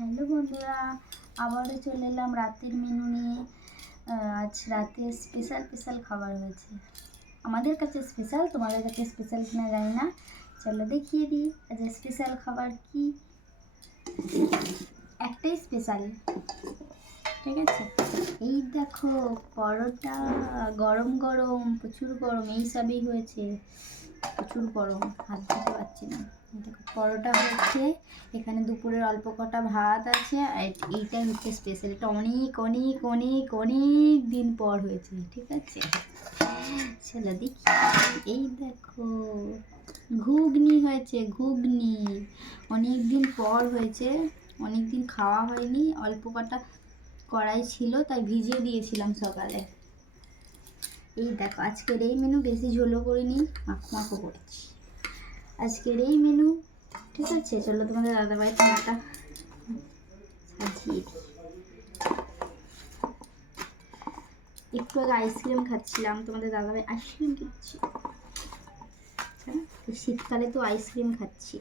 Hello বন্ধুরা, আবারও চলে এলাম রাতের মেনু নিয়ে। আজ রাতে স্পেশাল খাবার হয়েছে। আমাদের কাছে স্পেশাল, তোমাদের কাছে স্পেশাল কিনা জানি না। চলো দেখিয়ে দিই আজ স্পেশাল খাবার কি। একটাই স্পেশাল, ঠিক আছে। এই দেখো পরোটা, গরম গরম, প্রচুর গরম, এই সবই হয়েছে। প্রচুর গরম, হাত দিতে পারছি না। দেখো পরোটা হচ্ছে, এখানে দুপুরের অল্প কটা ভাত আছে, আর এইটাই হচ্ছে স্পেশাল। এটা অনেক অনেক অনেক অনেক দিন পর হয়েছে, ঠিক আছে। চলো দেখি। এই দেখো ঘুগনি হয়েছে, ঘুগনি অনেক দিন পর হয়েছে, অনেক দিন খাওয়া হয়নি। অল্প কটা কড়াই ছিল, তাই ভিজিয়ে দিয়েছিলাম সকালে। এই দেখো আজকের এই মেনু, বেশি ঝোলও করিনি, মাখো মাখো করেছি আজকের এই মেনু, ঠিক আছে। চলো তোমাদের দাদাভাই খাবারটা সাজিয়ে দিই। একটু আগে আইসক্রিম খাচ্ছিলাম, তোমাদের দাদাভাই আইসক্রিম খাচ্ছি, শীতকালে তো আইসক্রিম খাচ্ছি।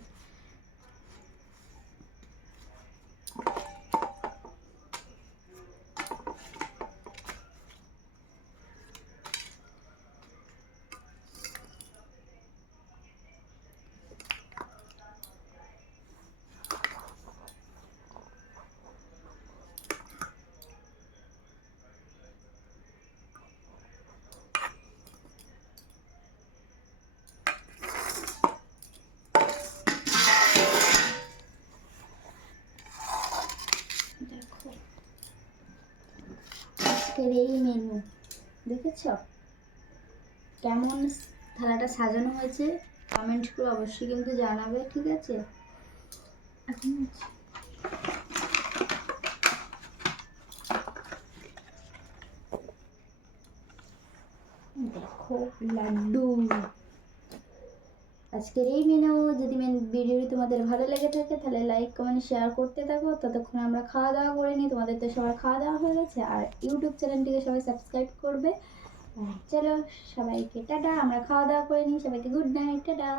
দেখো আজকের এই মেনু, দেখেছ কেমন থালাটা সাজানো হয়েছে? কমেন্ট করে অবশ্যই কিন্তু জানাবে, ঠিক আছে। এখন দেখো লাড্ডু। আজকের এই মেনু, যদি ভিডিওটি তোমাদের ভালো লেগে থাকে তাহলে লাইক কমেন্ট শেয়ার করতে থাকো। ততক্ষণ আমরা খাওয়া দাওয়া করে নিই। তোমাদের তো সবার খাওয়া দাওয়া হয়ে গেছে, আর ইউটিউব চ্যানেলটিকে সবাই সাবস্ক্রাইব করবে। চলো সবাইকে টাটা, আমরা খাওয়া দাওয়া করে নিই। সবাইকে গুড নাইট, টাটা।